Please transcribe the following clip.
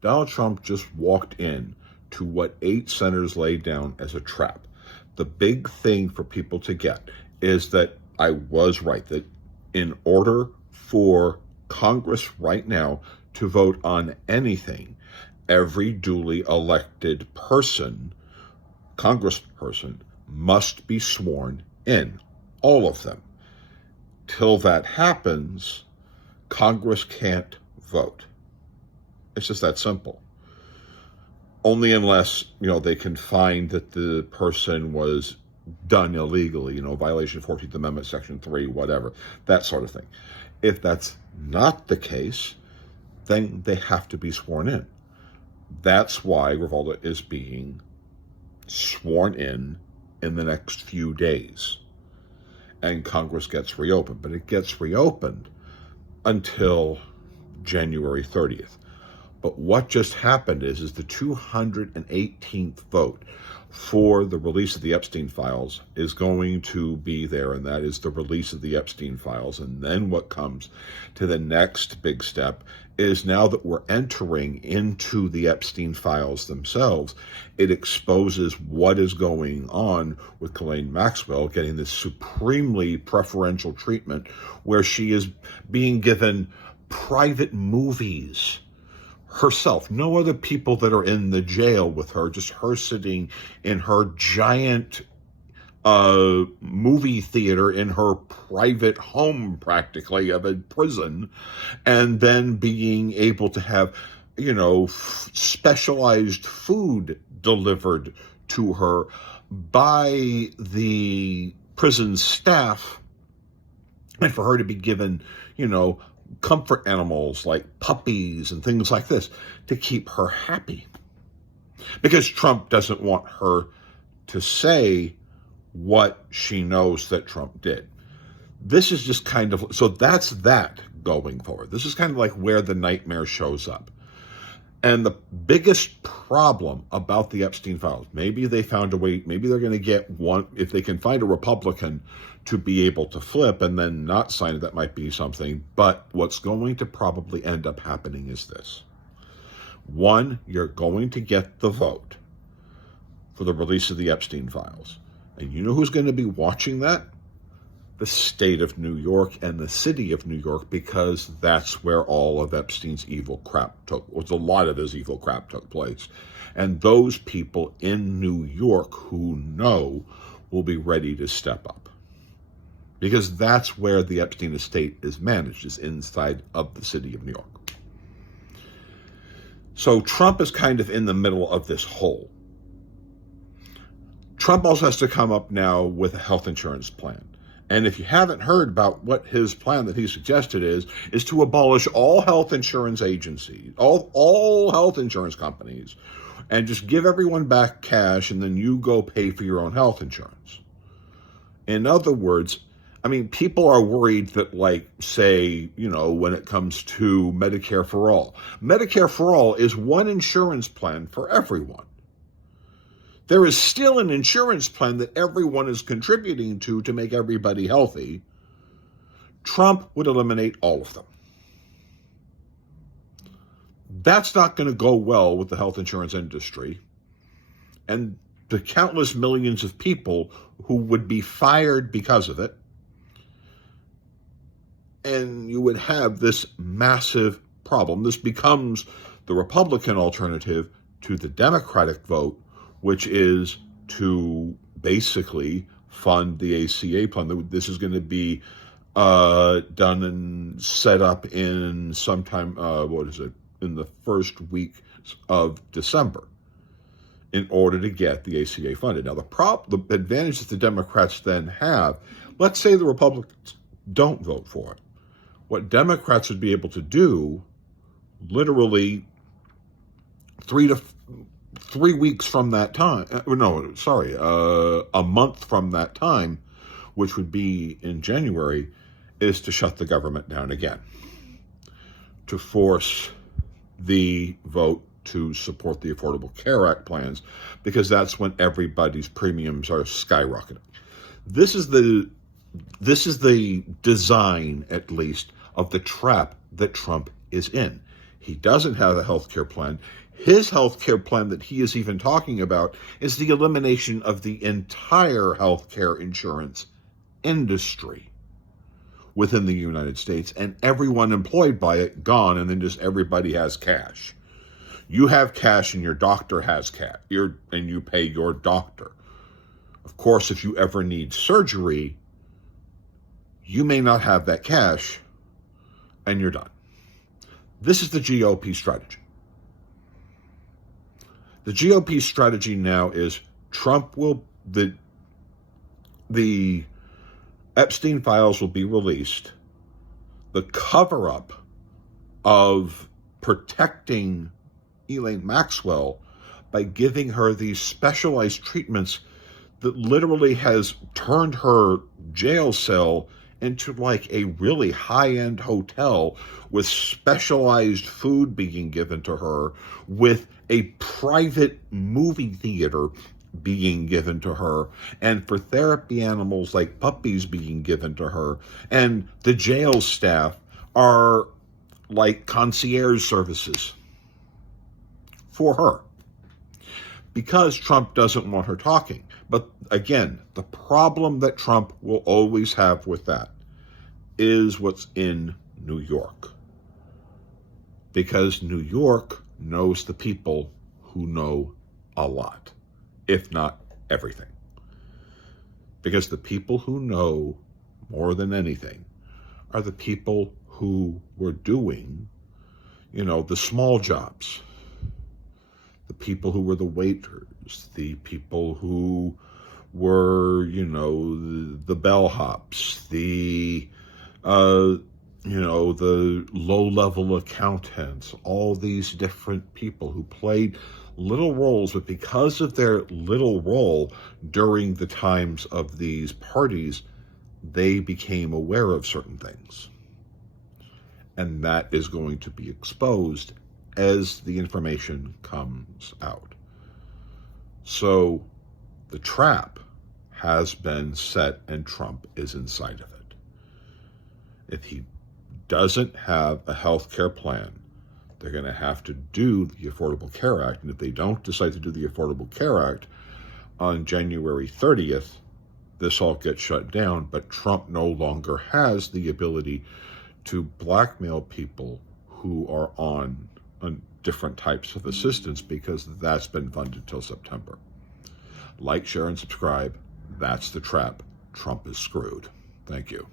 Donald Trump just walked in to what 8 senators laid down as a trap. The big thing for people to get is that I was right, that in order for Congress right now to vote on anything, every duly elected person, congressperson, must be sworn in. All of them. Till that happens, Congress can't vote. It's just that simple. Only unless, they can find that the person was done illegally, violation of 14th Amendment, Section 3, whatever, that sort of thing. If that's not the case, then they have to be sworn in. That's why Grijalva is being sworn in the next few days. And Congress gets reopened. But it gets reopened until January 30th. But what just happened is the 218th vote for the release of the Epstein files is going to be there, and that is the release of the Epstein files. And then what comes to the next big step is, now that we're entering into the Epstein files themselves, it exposes what is going on with Ghislaine Maxwell getting this supremely preferential treatment where she is being given private movies herself. No other people that are in the jail with her, just her sitting in her giant movie theater in her private home, practically, of a prison, and then being able to have, specialized food delivered to her by the prison staff, and for her to be given, comfort animals like puppies and things like this to keep her happy. Because Trump doesn't want her to say what she knows that Trump did. This is just kind of, so that's that going forward. This is kind of like where the nightmare shows up. And the biggest problem about the Epstein files, maybe they found a way, maybe they're going to get one, if they can find a Republican to be able to flip and then not sign it, that might be something. But what's going to probably end up happening is this. One, you're going to get the vote for the release of the Epstein files. And you know who's going to be watching that? The state of New York and the city of New York, because that's where all of Epstein's evil crap a lot of his evil crap took place. And those people in New York who know will be ready to step up. Because that's where the Epstein estate is managed, is inside of the city of New York. So Trump is kind of in the middle of this hole. Trump also has to come up now with a health insurance plan. And if you haven't heard about what his plan that he suggested is to abolish all health insurance agencies, all health insurance companies, and just give everyone back cash, and then you go pay for your own health insurance. In other words, people are worried that, say, when it comes to Medicare for all. Medicare for all is one insurance plan for everyone. There is still an insurance plan that everyone is contributing to make everybody healthy. Trump would eliminate all of them. That's not going to go well with the health insurance industry and the countless millions of people who would be fired because of it. And you would have this massive problem. This becomes the Republican alternative to the Democratic vote, which is to basically fund the ACA plan. This is going to be done and set up in sometime, in the first week of December, in order to get the ACA funded. Now, the advantage that the Democrats then have, let's say the Republicans don't vote for it. What Democrats would be able to do, literally 3 weeks from that time, a month from that time, which would be in January, is to shut the government down again, to force the vote to support the Affordable Care Act plans, because that's when everybody's premiums are skyrocketing. This is the design, at least, of the trap that Trump is in. He doesn't have a health care plan. His health care plan that he is even talking about is the elimination of the entire health care insurance industry within the United States, and everyone employed by it gone, and then just everybody has cash. You have cash and your doctor has cash, and you pay your doctor. Of course, if you ever need surgery, you may not have that cash, and you're done. This is the GOP strategy. The GOP strategy now is the Epstein files will be released. The cover-up of protecting Ghislaine Maxwell by giving her these specialized treatments that literally has turned her jail cell into like a really high-end hotel with specialized food being given to her, with a private movie theater being given to her, and for therapy animals like puppies being given to her, and the jail staff are like concierge services for her, because Trump doesn't want her talking. But again, the problem that Trump will always have with that is what's in New York. Because New York knows the people who know a lot, if not everything. Because the people who know more than anything are the people who were doing, the small jobs. The people who were the waiters, the people who were, the bellhops, the low-level accountants, all these different people who played little roles, but because of their little role during the times of these parties, they became aware of certain things. And that is going to be exposed as the information comes out. So the trap has been set, and Trump is inside of it. If he doesn't have a health care plan, they're going to have to do the Affordable Care Act. And if they don't decide to do the Affordable Care Act on January 30th, this all gets shut down. But Trump no longer has the ability to blackmail people who are on different types of assistance, because that's been funded till September. Like, share, and subscribe. That's the trap. Trump is screwed. Thank you.